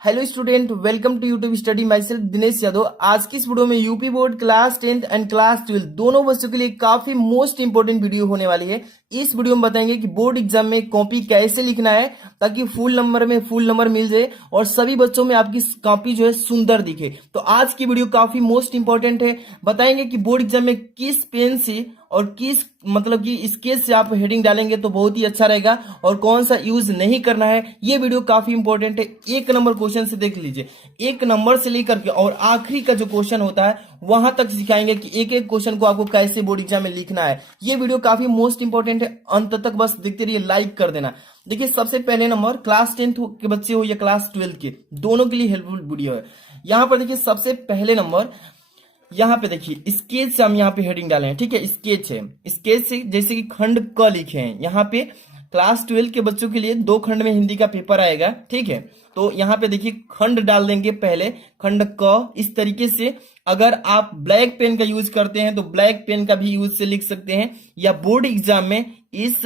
Hello student, welcome to YouTube study myself Dinesh Yadav. आज की इस वीडियो में UP board class 10th and class 12 दोनों बच्चों के लिए काफी मोस्ट इंपोर्टेंट वीडियो होने वाली है। इस वीडियो में बताएंगे कि बोर्ड एग्जाम में कॉपी कैसे लिखना है ताकि फुल नंबर में फुल नंबर मिल जाए और सभी बच्चों में आपकी कॉपी जो है सुंदर दिखे। तो आज की वीडियो काफी मोस्ट इंपोर्टेंट है। बताएंगे कि बोर्ड एग्जाम में किस पेन से और किस मतलब कि स्केच से आप हेडिंग डालेंगे तो बहुत ही अच्छा रहेगा और कौन सा यूज नहीं करना है। ये वीडियो काफी इंपॉर्टेंट है। एक नंबर क्वेश्चन से देख लीजिए, एक नंबर से लेकर के और आखिरी का जो क्वेश्चन होता है वहां तक सिखाएंगे कि एक एक क्वेश्चन को आपको कैसे बोर्ड एग्जाम में लिखना है। ये वीडियो काफी मोस्ट इंपॉर्टेंट है, अंत तक बस देखते रहिए, लाइक कर देना। देखिए, सबसे पहले नंबर क्लास 10th के बच्चे हो या क्लास 12 के, दोनों के लिए हेल्पफुल वीडियो है। यहाँ पर देखिए, सबसे पहले नंबर यहाँ पे देखिए स्केच से हम यहाँ पे हेडिंग डाले हैं। ठीक है, स्केच है, स्केच से जैसे कि खंड क लिखे हैं। यहाँ पे क्लास 12 के बच्चों के लिए 2 खंड में हिंदी का पेपर आएगा। ठीक है, तो यहाँ पे देखिए खंड डाल देंगे, पहले खंड क। इस तरीके से अगर आप ब्लैक पेन का यूज करते हैं तो ब्लैक पेन का भी यूज से लिख सकते हैं, या बोर्ड एग्जाम में इस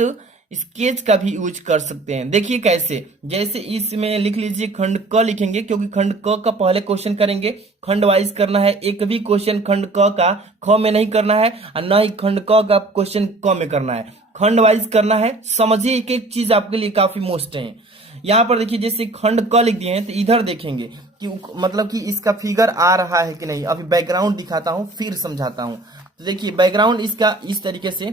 स्केच का भी यूज कर सकते हैं। देखिए कैसे, जैसे इसमें लिख लीजिए खंड क लिखेंगे, क्योंकि खंड क का पहले क्वेश्चन करेंगे, खंड वाइज करना है। एक भी क्वेश्चन खंड क का ख में नहीं करना है और न ही खंड क का क्वेश्चन क में करना है, खंड वाइज करना है। समझिए, एक एक चीज आपके लिए काफी मोस्ट है। यहाँ पर देखिए, जैसे खंड क लिख दिए हैं तो इधर देखेंगे कि मतलब कि इसका फिगर आ रहा है कि नहीं। अभी बैकग्राउंड दिखाता हूँ फिर समझाता हूँ। तो देखिए बैकग्राउंड इसका इस तरीके से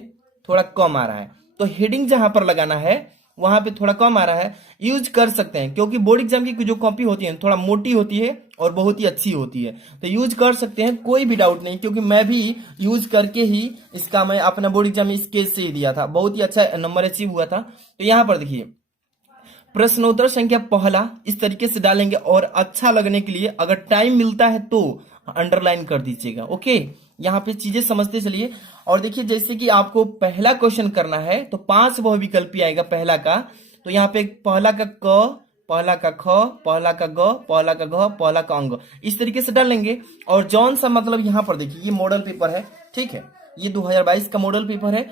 थोड़ा कम आ रहा है, तो हेडिंग जहां पर लगाना है वहां पे थोड़ा कम आ रहा है, यूज कर सकते हैं। क्योंकि बोर्ड एग्जाम की जो कॉपी होती है थोड़ा मोटी होती है और बहुत ही अच्छी होती है, तो यूज कर सकते हैं, कोई भी डाउट नहीं। क्योंकि मैं भी यूज करके ही इसका मैं अपना बोर्ड एग्जाम स्केच से ही दिया था, बहुत ही अच्छा नंबर अचीव हुआ था। तो यहाँ पर देखिए प्रश्नोत्तर संख्या पहला इस तरीके से डालेंगे, और अच्छा लगने के लिए अगर टाइम मिलता है तो अंडरलाइन कर दीजिएगा। ओके, यहाँ पे चीजें समझते चलिए। और देखिए, जैसे कि आपको पहला क्वेश्चन करना है तो 5 बहुविकल्पी आएगा पहला का। तो यहाँ पे पहला का क, पहला का ख, पहला का ग, पहला का घ, पहला का अंग, इस तरीके से डालेंगे। और जौन सा मतलब यहाँ पर देखिए, ये मॉडल पेपर है। ठीक है, ये 2022 का मॉडल पेपर है।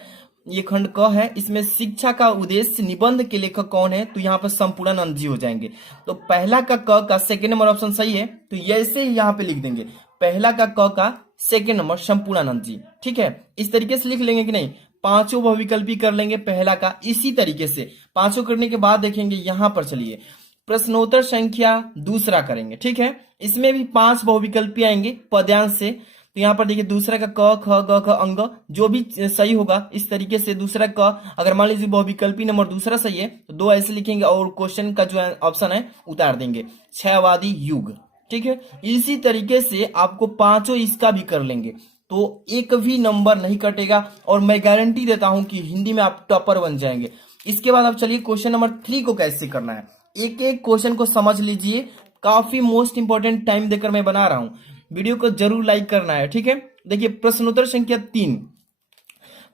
ये खंड क है, इसमें शिक्षा का उद्देश्य निबंध के लेखक कौन है, तो यहाँ पर संपूर्णानंद जी हो जाएंगे। तो पहला का क का सेकेंड नंबर ऑप्शन सही है, तो ऐसे ही यहाँ पे लिख देंगे, पहला का क का सेकेंड नंबर संपूर्णानंद जी। ठीक है, इस तरीके से लिख लेंगे कि नहीं। पांचों बहुविकल्पी कर लेंगे पहला का, इसी तरीके से पांचों करने के बाद देखेंगे यहाँ पर चलिए प्रश्नोत्तर संख्या दूसरा करेंगे। ठीक है, इसमें भी 5 बहुविकल्पी आएंगे पद्यांश से। तो यहाँ पर देखिए दूसरा का क, ख, ग, घ, अंग जो भी सही होगा, इस तरीके से दूसरा क, अगर मान लीजिए बहुविकल्पी नंबर दूसरा सही है तो 2 ऐसे लिखेंगे और क्वेश्चन का जो ऑप्शन है उतार देंगे, छयवादी युग। ठीक है, इसी तरीके से आपको पांचों इसका भी कर लेंगे तो एक भी नंबर नहीं कटेगा, और मैं गारंटी देता हूं कि हिंदी में आप टॉपर बन जाएंगे। इसके बाद अब चलिए क्वेश्चन नंबर 3 को कैसे करना है। एक एक क्वेश्चन को समझ लीजिए, काफी मोस्ट इंपॉर्टेंट टाइम देकर मैं बना रहा हूं, वीडियो को जरूर लाइक करना है। ठीक है, देखिए प्रश्नोत्तर संख्या 3,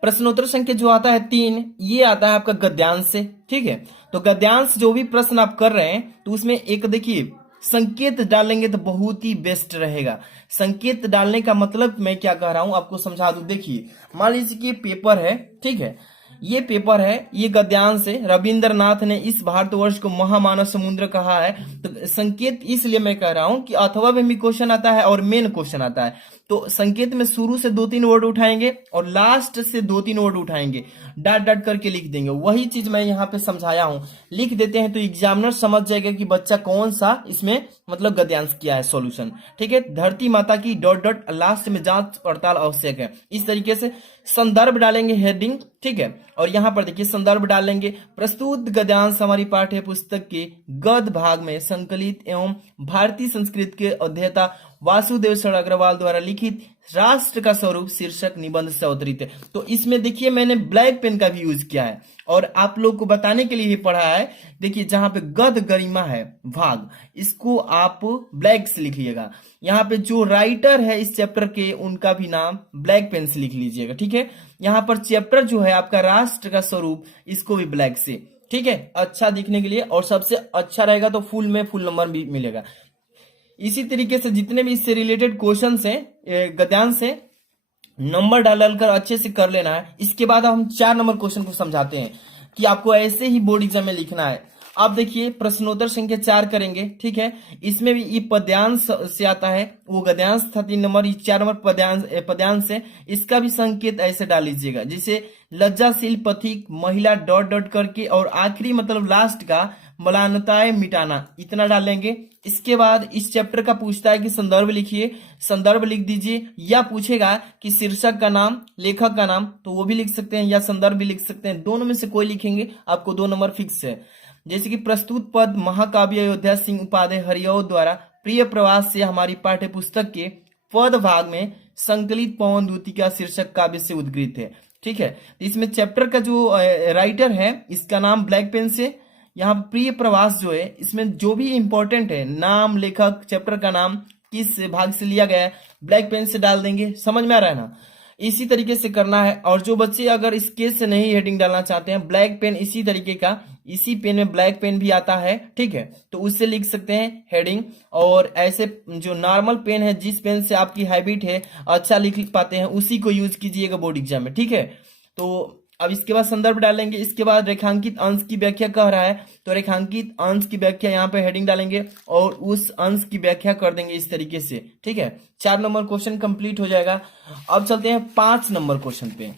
प्रश्नोत्तर संख्या जो आता है 3, ये आता है आपका गद्यांश से। ठीक है, तो गद्यांश जो भी प्रश्न आप कर रहे हैं तो उसमें एक देखिए संकेत डालेंगे तो बहुत ही बेस्ट रहेगा। संकेत डालने का मतलब मैं क्या कह रहा हूं आपको समझा दूं। देखिए, मान लीजिए कि पेपर है, ठीक है, ये पेपर है, ये गद्यांश है। रविंद्रनाथ ने इस भारतवर्ष को महामानव समुद्र कहा है। तो संकेत इसलिए मैं कह रहा हूं कि अथवा में भी क्वेश्चन आता है और मेन क्वेश्चन आता है। तो संकेत में शुरू से 2-3 वर्ड उठाएंगे और लास्ट से 2-3 वर्ड उठाएंगे, डाट डाट करके लिख देंगे। वही चीज मैं यहाँ पे समझाया हूं, लिख देते हैं तो एग्जामिनर समझ जाएगा कि बच्चा कौन सा इसमें मतलब गद्यांश किया है सॉल्यूशन। ठीक है, धरती माता की डॉट डॉट लास्ट में जांच पड़ताल आवश्यक है। इस तरीके से संदर्भ डालेंगे हेडिंग। ठीक है, और यहाँ पर देखिए संदर्भ डालेंगे, प्रस्तुत गद्यांश हमारी पाठ्य पुस्तक के गद्य भाग में संकलित एवं भारतीय संस्कृत के अध्येता वासुदेव शरण अग्रवाल द्वारा लिखित राष्ट्र का स्वरूप शीर्षक निबंध से अवतरित है। तो इसमें देखिए मैंने ब्लैक पेन का भी यूज किया है और आप लोग को बताने के लिए ही पढ़ा है। देखिए जहां पे गद्य गरिमा है भाग, इसको आप ब्लैक से लिखिएगा। यहाँ पे जो राइटर है इस चैप्टर के, उनका भी नाम ब्लैक पेन से लिख लीजिएगा। ठीक है, यहाँ पर चैप्टर जो है आपका राष्ट्र का स्वरूप, इसको भी ब्लैक से। ठीक है, अच्छा दिखने के लिए, और सबसे अच्छा रहेगा तो फुल में फुल नंबर भी मिलेगा। इसी तरीके से जितने भी इससे रिलेटेड क्वेश्चन हैं गद्यांश से नंबर डालकर अच्छे से कर लेना है। इसके बाद हम 4 नंबर क्वेश्चन को समझाते हैं कि आपको ऐसे ही बोर्ड एग्जाम में लिखना है। अब देखिए प्रश्नोत्तर संख्या 4 करेंगे, ठीक है। इसमें भी ये पद्यांश से आता है, वो गद्यांश था 3 नंबर, ये 4 नंबर पद्यांश है। इसका भी संकेत ऐसे डाल लीजिएगा, जैसे लज्जाशील पथिक, महिला डॉट डॉट करके, और आखिरी मतलब लास्ट का मलानताएं मिटाना, इतना डालेंगे। इसके बाद इस चैप्टर का पूछता है कि संदर्भ लिखिए, संदर्भ लिख दीजिए, या पूछेगा कि शीर्षक का नाम, लेखक का नाम, तो वो भी लिख सकते हैं या संदर्भ भी लिख सकते हैं, दोनों में से कोई लिखेंगे, आपको 2 नंबर फिक्स है। जैसे कि प्रस्तुत पद महाकाव्य अयोध्या सिंह उपाध्याय हरिओ द्वारा प्रिय प्रवास से हमारी पाठ्य पुस्तक के पद भाग में संकलित पवन दूती का शीर्षक काव्य से उद्गृत है, ठीक है। तो इसमें चैप्टर का जो राइटर है, इसका नाम ब्लैक पेन से, यहाँ प्रिय प्रवास जो है, इसमें जो भी इंपॉर्टेंट है, नाम, लेखक, चैप्टर का नाम, किस भाग से लिया गया है, ब्लैक पेन से डाल देंगे। समझ में आ रहा है ना? इसी तरीके से करना है। और जो बच्चे अगर स्केच से नहीं हेडिंग डालना चाहते हैं, ब्लैक पेन इसी तरीके का, इसी पेन में ब्लैक पेन भी आता है, ठीक है, तो उससे लिख सकते हैं हेडिंग। और ऐसे जो नॉर्मल पेन है, जिस पेन से आपकी हैबिट है, अच्छा लिख पाते हैं, उसी को यूज कीजिएगा बोर्ड एग्जाम में, ठीक है। तो अब इसके बाद संदर्भ डालेंगे। इसके बाद रेखांकित अंश की व्याख्या कह रहा है, तो रेखांकित अंश की व्याख्या यहाँ पे हेडिंग डालेंगे और उस अंश की व्याख्या कर देंगे इस तरीके से, ठीक है। 4 नंबर क्वेश्चन कंप्लीट हो जाएगा। अब चलते हैं 5 नंबर क्वेश्चन पे।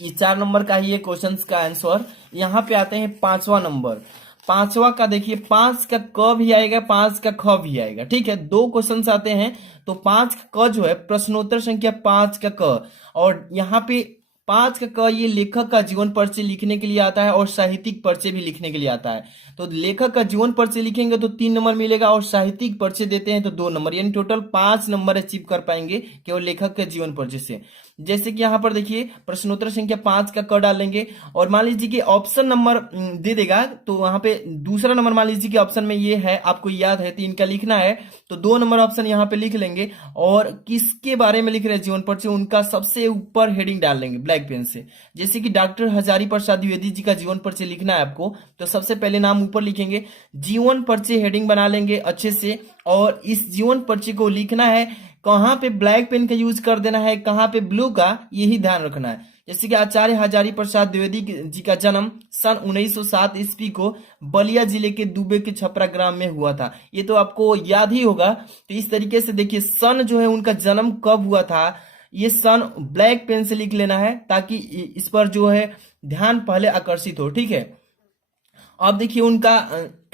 ये 4 नंबर का ही है क्वेश्चन का आंसर। यहाँ पे आते हैं 5वां नंबर। 5वां का देखिए, 5 का क भी आएगा, 5 का ख भी आएगा, ठीक है। 2 क्वेश्चन आते हैं। तो 5 का क जो है प्रश्नोत्तर संख्या 5 का क, और यहाँ पे 5 का क ये लेखक का जीवन परिचय लिखने के लिए आता है और साहित्यिक परिचय भी लिखने के लिए आता है। तो लेखक का जीवन परिचय लिखेंगे तो 3 नंबर मिलेगा, और साहित्यिक परिचय देते हैं तो 2 नंबर, यानी टोटल 5 नंबर अचीव कर पाएंगे केवल लेखक के जीवन परिचय से। जैसे कि यहाँ पर देखिए प्रश्नोत्तर संख्या 5 का क डालेंगे, और मान लीजिए कि ऑप्शन नंबर दे देगा, तो वहां पे दूसरा नंबर मान लीजिए कि ऑप्शन में ये है, आपको याद है 3 का लिखना है, तो 2 नंबर ऑप्शन यहाँ पे लिख लेंगे। और किसके बारे में लिख रहे हैं जीवन परिचय, उनका सबसे ऊपर हेडिंग डाल लेंगे ब्लैक पेन से। जैसे कि डॉक्टर हजारी प्रसाद द्विवेदी जी का जीवन परिचय लिखना है आपको, तो सबसे पहले नाम ऊपर लिखेंगे, जीवन परिचय हेडिंग बना लेंगे अच्छे से। और इस जीवन परिचय को लिखना है, कहाँ पे ब्लैक पेन का यूज कर देना है, कहाँ पे ब्लू का, यही ध्यान रखना है। जैसे कि आचार्य हजारी प्रसाद द्विवेदी जी का जन्म सन 1907 ईस्वी को बलिया जिले के दुबे के छपरा ग्राम में हुआ था, ये तो आपको याद ही होगा। तो इस तरीके से देखिए सन जो है उनका जन्म कब हुआ था, ये सन ब्लैक पेन से लिख लेना है, ताकि इस पर जो है ध्यान पहले आकर्षित हो, ठीक है। अब देखिए उनका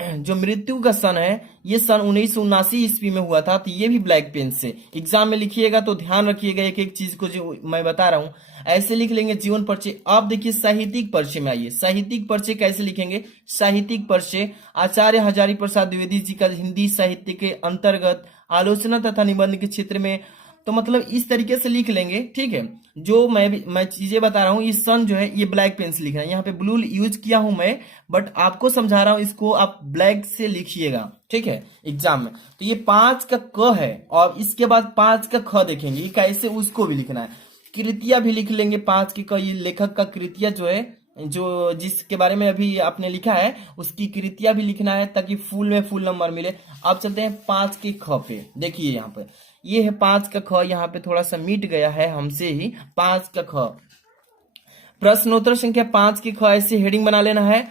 जो मृत्यु का सन है, ये सन 1979 ईस्वी में हुआ था, तो ये भी ब्लैक पेन से एग्जाम में लिखिएगा, तो ध्यान रखिएगा एक एक चीज को जो मैं बता रहा हूं, ऐसे लिख लेंगे जीवन परिचय। अब देखिए साहित्यिक परिचय में आइए, साहित्यिक परिचय कैसे लिखेंगे। साहित्यिक परिचय आचार्य हजारी प्रसाद द्विवेदी जी का हिंदी साहित्य के अंतर्गत आलोचना तथा निबंध के क्षेत्र में, तो मतलब इस तरीके से लिख लेंगे, ठीक है। जो मैं चीजें बता रहा हूँ, ये सन जो है ये ब्लैक पेन से लिखना है, यहाँ पे ब्लू यूज किया हूं मैं, बट आपको समझा रहा हूं, इसको आप ब्लैक से लिखिएगा, ठीक है, एग्जाम में। तो ये 5 का क है, और इसके बाद 5 का ख देखेंगे, ये कैसे उसको भी लिखना है। कृतिया भी लिख लेंगे 5 के क, ये लेखक का कृतिया जो है, जो जिसके बारे में अभी आपने लिखा है, उसकी कृतिया भी लिखना है, ताकि फुल में फुल नंबर मिले। अब चलते हैं 5 के ख पे। देखिए यहाँ पे ये है 5 का ख, यहाँ पे थोड़ा सा मिट गया है हमसे ही। 5 का ख प्रश्नोत्तर संख्या 5 के ख, ऐसे हेडिंग बना लेना है।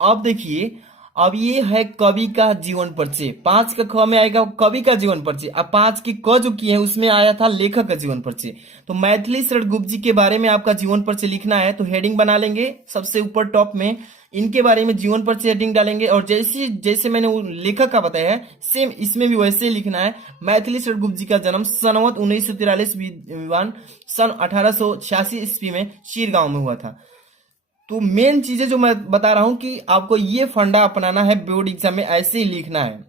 अब देखिए, अब ये है कवि का जीवन परिचय, 5 का ख में आएगा कवि का जीवन परिचय। अब 5 के क जो किए हैं उसमें आया था लेखक का जीवन परिचय। तो मैथिली शरण गुप्त जी के बारे में आपका जीवन परिचय लिखना है, तो हेडिंग बना लेंगे सबसे ऊपर टॉप में, इनके बारे में जीवन परिचय हेडिंग डालेंगे। और जैसे जैसे मैंने वो लेखक का बताया है, सेम इसमें भी वैसे ही लिखना है। मैथिली शरण गुप्त जी का जन्म सनवत 1943 विद्वान सन 1886 ईस्वी में चीरगांव में हुआ था। तो मेन चीजें जो मैं बता रहा हूं कि आपको ये फंडा अपनाना है, बोर्ड एग्जाम में ऐसे ही लिखना है।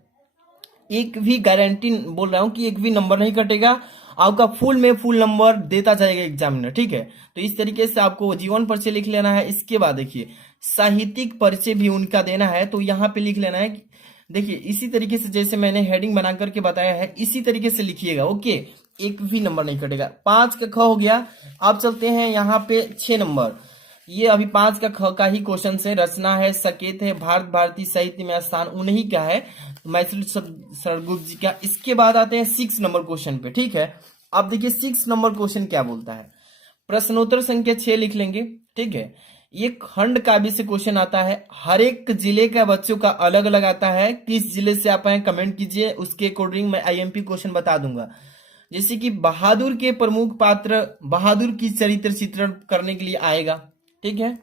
एक भी गारंटी बोल रहा हूं कि एक भी नंबर नहीं कटेगा, आपका फुल में फुल नंबर देता जाएगा एग्जामिनर, ठीक है। तो इस तरीके से आपको जीवन परिचय लिख लेना है। इसके बाद देखिए साहित्यिक परिचय भी उनका देना है, तो यहाँ पे लिख लेना है। देखिए इसी तरीके से जैसे मैंने हेडिंग बना करके बताया है, इसी तरीके से लिखिएगा, ओके, एक भी नंबर नहीं कटेगा। 5 का ख हो गया। अब चलते हैं यहाँ पे 6 नंबर। ये अभी 5 का ख का ही क्वेश्चन है। रचना है, संकेत है, भारत भारतीय साहित्य में स्थान उन्हीं का है, मैथिली शरण गुप्त जी का। इसके बाद आते हैं 6 नंबर क्वेश्चन पे, ठीक है। अब देखिए 6 नंबर क्वेश्चन क्या बोलता है। प्रश्नोत्तर संख्या 6 लिख लेंगे, ठीक है। ये खंड काव्य से क्वेश्चन आता है, हर एक जिले का बच्चों का अलग अलग आता है। किस जिले से आप आए कमेंट कीजिए, उसके अकॉर्डिंग मैं आईएमपी क्वेश्चन बता दूंगा। जैसे कि बहादुर के प्रमुख पात्र, बहादुर की चरित्र चित्रण करने के लिए आएगा, ठीक है।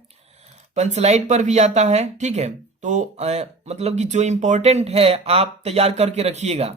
पंचलाइड पर भी आता है, ठीक है। तो मतलब कि जो इंपॉर्टेंट है आप तैयार करके रखिएगा,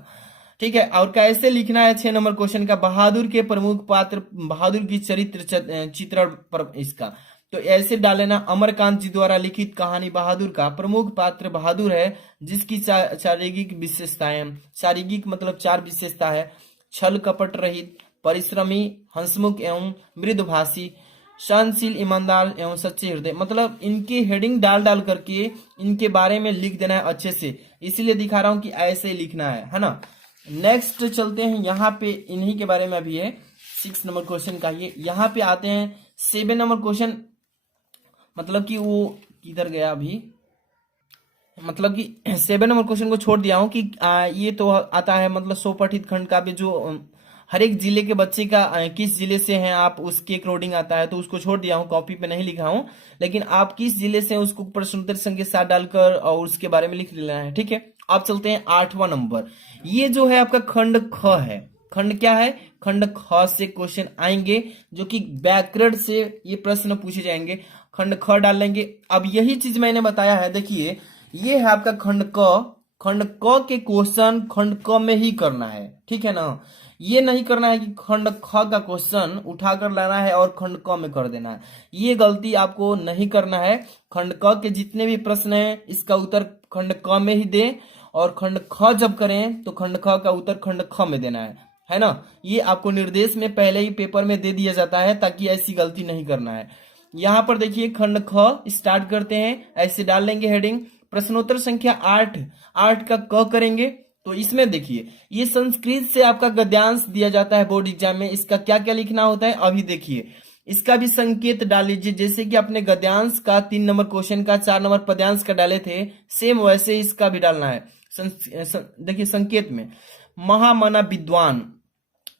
ठीक है। और कैसे लिखना है 6 नंबर क्वेश्चन का, बहादुर के प्रमुख पात्र, बहादुर की चरित्र चित्रण पर इसका, तो ऐसे डालेना, अमरकांत जी द्वारा लिखित कहानी बहादुर का प्रमुख पात्र बहादुर है, जिसकी शारीरिक विशेषताएं, शारीरिक मतलब 4 विशेषता है, छल कपट रहित, परिश्रमी, हंसमुख एवं मृदुभाषी, सहनशील, ईमानदार एवं सच्चे हृदय। मतलब इनके हेडिंग डाल डाल करके इनके बारे में लिख देना है अच्छे से, इसीलिए दिखा रहा हूं कि ऐसे लिखना है ना। नेक्स्ट चलते हैं, यहाँ पे इन्हीं के बारे में अभी है 6 नंबर क्वेश्चन का। ये यहाँ पे आते हैं 7 नंबर क्वेश्चन, मतलब कि वो किधर गया अभी, मतलब कि 7 नंबर क्वेश्चन को छोड़ दिया हूं कि ये तो आता है मतलब स्वपठित खंड का भी, जो हर एक जिले के बच्चे का किस जिले से हैं आप उसके अकॉर्डिंग आता है, तो उसको छोड़ दिया हूं, कॉपी पे नहीं लिखा हूं, लेकिन आप किस जिले से हैं उसको प्रश्नोत्तर संख्या के साथ डालकर और उसके बारे में लिख लेना है, ठीक है। अब चलते हैं 8वां नंबर। ये जो है आपका खंड ख है। खंड क्या है, खंड ख से क्वेश्चन आएंगे, जो कि व्याकरण से ये प्रश्न पूछे जाएंगे। खंड ख डाल लेंगे। अब यही चीज मैंने बताया है, देखिए ये है आपका खंड क, खंड क के क्वेश्चन खंड क में ही करना है, ठीक है ना। ये नहीं करना है कि खंड ख का क्वेश्चन उठाकर लाना है और खंड क में कर देना है, ये गलती आपको नहीं करना है। खंड क के जितने भी प्रश्न हैं इसका उत्तर खंड क में ही दें, और खंड ख जब करें तो खंड ख का उत्तर खंड ख में देना है ना। ये आपको निर्देश में पहले ही पेपर में दे दिया जाता है, ताकि ऐसी गलती नहीं करना है। यहाँ पर देखिए खंड ख स्टार्ट करते हैं, ऐसे डाल लेंगे हेडिंग, प्रश्नोत्तर संख्या 8 का क करेंगे। तो इसमें देखिए ये संस्कृत से आपका गद्यांश दिया जाता है बोर्ड एग्जाम में, इसका क्या क्या लिखना होता है अभी देखिए, इसका भी संकेत डाल लीजिए। जैसे कि अपने गद्यांश का 3 नंबर क्वेश्चन का 4 नंबर पद्यांश का डाले थे, सेम वैसे इसका भी डालना है। देखिए संकेत में महामना विद्वान,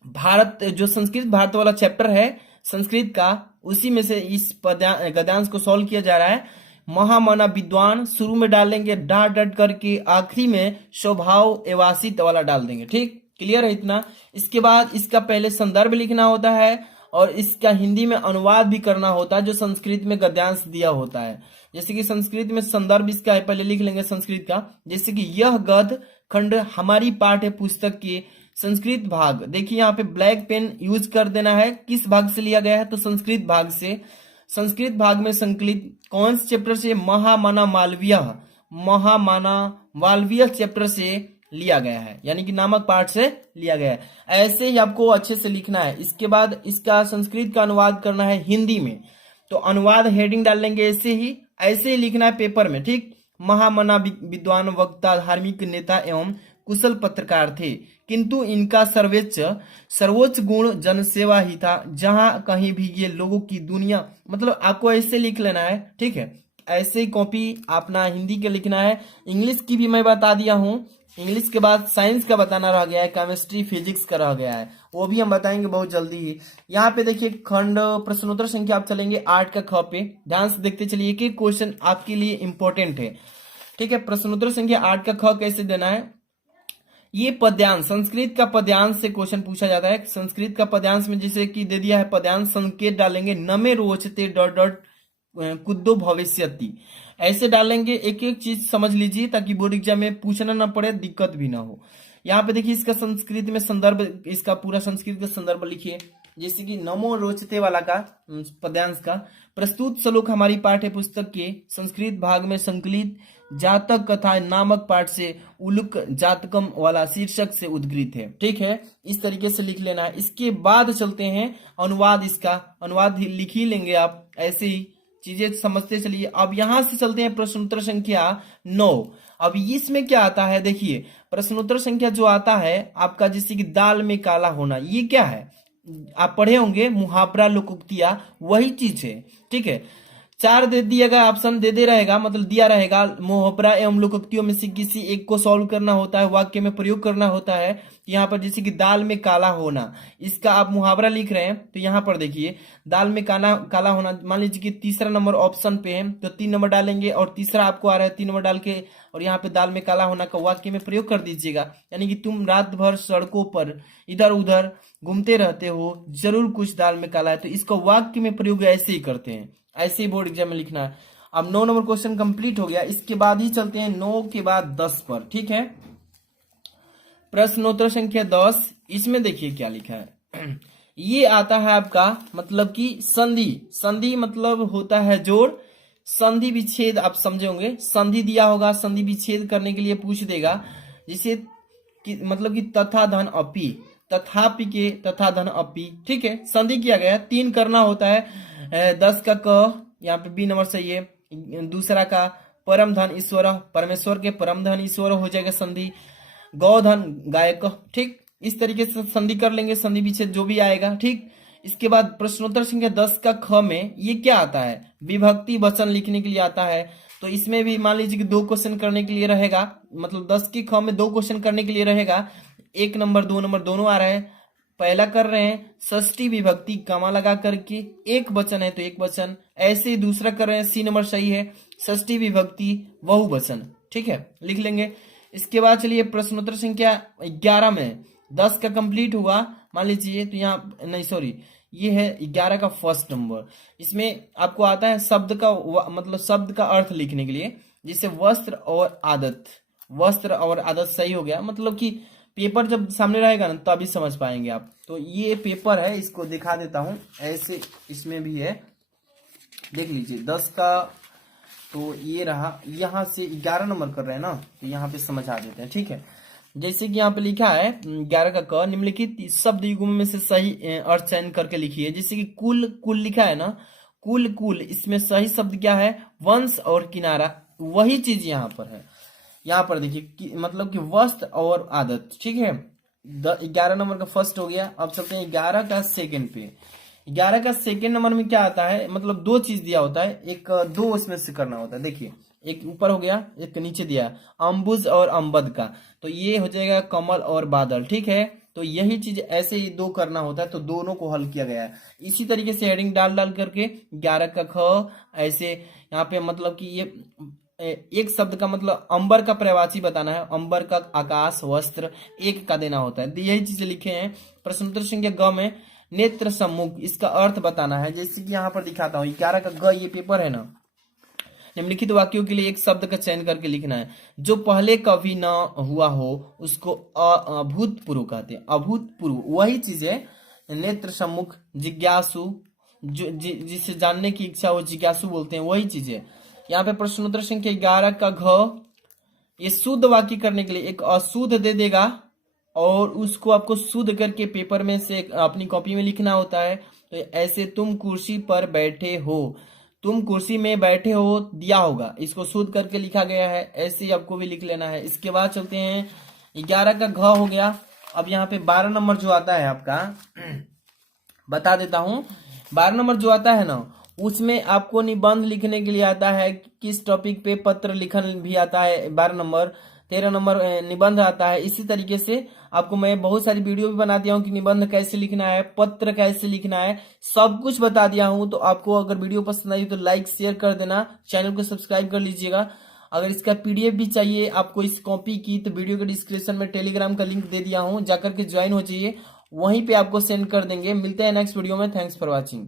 भारत जो संस्कृत भारत वाला चैप्टर है संस्कृत का, उसी में से इस गद्यांश को सॉल्व किया जा रहा है। महामना विद्वान शुरू में डालेंगे डा डट करके, आखिरी में स्वभाव एवासित वाला डाल देंगे, ठीक क्लियर है इतना। इसके बाद इसका पहले संदर्भ लिखना होता है और इसका हिंदी में अनुवाद भी करना होता है, जो संस्कृत में गद्यांश दिया होता है। जैसे कि संस्कृत में संदर्भ इसका पहले लिख लेंगे संस्कृत का, जैसे कि यह गद्य खंड हमारी पाठ्य पुस्तक के संस्कृत भाग, देखिए यहाँ पे ब्लैक पेन यूज कर देना है। किस भाग से लिया गया है, तो संस्कृत भाग से। संस्कृत भाग में संकलित कौन से चैप्टर से, महामना मालवीय, महामना मालवीय चैप्टर से लिया गया है, यानी कि नामक पाठ से लिया गया है। ऐसे ही आपको अच्छे से लिखना है। इसके बाद इसका संस्कृत का अनुवाद करना है हिंदी में, तो अनुवाद हेडिंग डाल लेंगे ऐसे ही लिखना है पेपर में, ठीक। महामना विद्वान, वक्ता, धार्मिक नेता एवं कुशल पत्रकार थे, किंतु इनका सर्वोच्च गुण जनसेवा ही था। जहां कहीं भी ये लोगों की दुनिया, मतलब आपको ऐसे लिख लेना है, ठीक है। ऐसे ही कॉपी अपना हिंदी के लिखना है। इंग्लिश की भी मैं बता दिया हूं, इंग्लिश के बाद साइंस का बताना रह गया है, केमिस्ट्री फिजिक्स का रह गया है, वो भी हम बताएंगे बहुत जल्दी ही। यहाँ पे देखिए खंड प्रश्नोत्तर संख्या आप चलेंगे 8 का ख पे, ध्यान से देखते चलिए, एक एक क्वेश्चन आपके लिए इंपॉर्टेंट है, ठीक है। प्रश्नोत्तर संख्या 8 का ख कैसे देना है, ये पद्यांश, संस्कृत का पद्यांश से क्वेश्चन पूछा जाता है। संस्कृत का पद्यांश में जैसे कि दे दिया है पद्यांश, संकेत डालेंगे नमे रोचते डॉट डॉट कुद्दो भविष्यति, ऐसे डालेंगे। एक एक चीज समझ लीजिए ताकि बोर्ड एग्जाम में पूछना ना पड़े, दिक्कत भी ना हो। यहाँ पे देखिए इसका संस्कृत में संदर्भ, इसका पूरा संस्कृत का संदर्भ लिखिए। जैसे कि नमो रोचते वाला का पद्यांश का, प्रस्तुत श्लोक हमारी पाठ्य पुस्तक के संस्कृत भाग में संकलित जातक कथा नामक पाठ से उलुक जातकम वाला शीर्षक से उद्गृत है, ठीक है। इस तरीके से लिख लेना है। इसके बाद चलते हैं अनुवाद, इसका अनुवाद लिख ही लेंगे आप, ऐसे ही चीजें समझते चलिए। अब यहां से चलते हैं प्रश्नोत्तर संख्या 9। अब इसमें क्या आता है, देखिए प्रश्नोत्तर संख्या जो आता है आपका, जैसे कि दाल में काला होना, ये क्या है आप पढ़े होंगे, मुहावरा लोकोक्तिया, वही चीज है, ठीक है। चार दे दिया गया ऑप्शन दे रहेगा, मतलब दिया रहेगा। मुहावरा एवं लोकोक्तियों में से किसी एक को सॉल्व करना होता है, वाक्य में प्रयोग करना होता है। यहाँ पर जैसे कि दाल में काला होना, इसका आप मुहावरा लिख रहे हैं तो यहाँ पर देखिए दाल में काला काला होना, मान लीजिए कि तीसरा नंबर ऑप्शन पे है तो 3 नंबर डालेंगे और तीसरा आपको आ रहा है 3 नंबर डाल के, और यहाँ पे दाल में काला होना का वाक्य में प्रयोग कर दीजिएगा। यानी कि तुम रात भर सड़कों पर इधर उधर घूमते रहते हो, जरूर कुछ दाल में काला है, तो इसका वाक्य में प्रयोग ऐसे ही करते हैं, ऐसे ही बोर्ड एग्जाम में लिखना है। अब 9 नंबर क्वेश्चन कंप्लीट हो गया। इसके बाद ही चलते हैं 9 के बाद 10 पर, ठीक है। प्रश्नोत्तर संख्या 10, इसमें देखिए क्या लिखा है। ये आता है आपका मतलब कि संधि। संधि मतलब होता है जोड़, संधि विच्छेद आप समझे होंगे। संधि दिया होगा, संधि विच्छेद करने के लिए पूछ देगा, जिसे कि मतलब कि तथा धन अपि, तथापि के तथा धन अपि, ठीक है। संधि किया गया, 3 करना होता है। 10 का क यहाँ पे बी नंबर सही है। दूसरा का परम धन ईश्वर, परमेश्वर के परम धन ईश्वर हो जाएगा संधि। गौधन गायक, ठीक। इस तरीके से संधि कर लेंगे, संधि विच्छेद जो भी आएगा, ठीक। इसके बाद प्रश्नोत्तर संख्या 10 का ख में ये क्या आता है, विभक्ति वचन लिखने के लिए आता है। तो इसमें भी मान लीजिए कि 2 क्वेश्चन करने के लिए रहेगा, मतलब 10 की ख में 2 क्वेश्चन करने के लिए रहेगा। 1 नंबर 2 नंबर दोनों आ रहा है। पहला कर रहे हैं षष्ठी विभक्ति कमा लगा करके, एक वचन है तो एक वचन। ऐसे ही दूसरा कर रहे हैं, सी नंबर सही है, षष्ठी विभक्ति बहुवचन, ठीक है, लिख लेंगे। इसके बाद चलिए प्रश्नोत्तर संख्या 11 में 10 का कंप्लीट हुआ मान लीजिए, तो यहाँ नहीं सॉरी ये है 11 का फर्स्ट नंबर। इसमें आपको आता है शब्द का मतलब शब्द का अर्थ लिखने के लिए, जिसे वस्त्र और आदत, वस्त्र और आदत सही हो गया। मतलब कि पेपर जब सामने रहेगा ना तभी समझ पाएंगे आप। तो ये पेपर है, इसको दिखा देता हूं, ऐसे इसमें भी है, देख लीजिए 10 का। तो ये रहा, यहाँ से 11 नंबर कर रहे हैं ना, तो यहाँ पे समझा देते हैं, ठीक है। जैसे कि यहाँ पे लिखा है 11 का क, निम्नलिखित शब्द युग्म में से सही अर्थ चयन करके लिखिए। जैसे कि कुल, कुल लिखा है ना, कुल कुल, इसमें सही शब्द क्या है, वंश और किनारा, वही चीज यहाँ पर है। यहाँ पर देखिए मतलब कि वस्त्र और आदत, ठीक है। 11 नंबर का फर्स्ट हो गया। अब चलते हैं 11 का सेकंड पे। 11 का सेकंड नंबर में क्या आता है, मतलब 2 चीज दिया होता है, एक 2 उसमें से करना होता है। देखिए एक ऊपर हो गया, एक नीचे दिया, अम्बुज और अम्बद का, तो ये हो जाएगा कमल और बादल, ठीक है। तो यही चीज ऐसे ही 2 करना होता है, तो दोनों को हल किया गया है। इसी तरीके से हेडिंग डाल डाल करके 11 का ख, ऐसे यहाँ पे मतलब कि ये एक शब्द का मतलब अंबर का पर्यायवाची बताना है, अंबर का आकाश वस्त्र एक का देना होता है। तो यही चीजें लिखे हैं। प्रश्नोत्तर संख्या ग में नेत्र सम्मुख, इसका अर्थ बताना है। जैसे कि यहाँ पर दिखाता हूँ 11 का ग, ये पेपर है ना, निम्नलिखित वाक्यों के लिए एक शब्द का चयन करके लिखना है। जो पहले कभी न हुआ हो उसको अभूतपूर्व कहते हैं। अभूतपूर्व वही चीज है, नेत्र सम्मुख, जिज्ञासु, जो जिसे जानने की इच्छा हो जिज्ञासु बोलते हैं, वही चीज है। यहाँ पे प्रश्नोत्तर संख्या 11 का घ, ये शुद्ध वाक्य करने के लिए एक अशुद्ध दे देगा और उसको आपको शुद्ध करके पेपर में से अपनी कॉपी में लिखना होता है। तो ऐसे तुम कुर्सी पर बैठे हो, तुम कुर्सी में बैठे हो दिया होगा, इसको शुद्ध करके लिखा गया है, ऐसे ही आपको भी लिख लेना है। इसके बाद चलते हैं 11 का घ हो गया। अब यहाँ पे 12 नंबर जो आता है आपका, बता देता हूँ। 12 नंबर जो आता है ना, उसमें आपको निबंध लिखने के लिए आता है, किस टॉपिक पे पत्र लिखन भी आता है 12 नंबर। 13 नंबर निबंध आता है। इसी तरीके से आपको मैं बहुत सारी वीडियो भी बना दिया हूँ कि निबंध कैसे लिखना है, पत्र कैसे लिखना है, सब कुछ बता दिया हूँ। तो आपको अगर वीडियो पसंद आई तो लाइक शेयर कर देना, चैनल को सब्सक्राइब कर लीजिएगा। अगर इसका पीडीएफ भी चाहिए आपको इस कॉपी की, तो वीडियो के डिस्क्रिप्शन में टेलीग्राम का लिंक दे दिया हूँ, जाकर के ज्वाइन हो जाइए, वहीं पे आपको सेंड कर देंगे। मिलते हैं नेक्स्ट वीडियो में। Thanks for watching.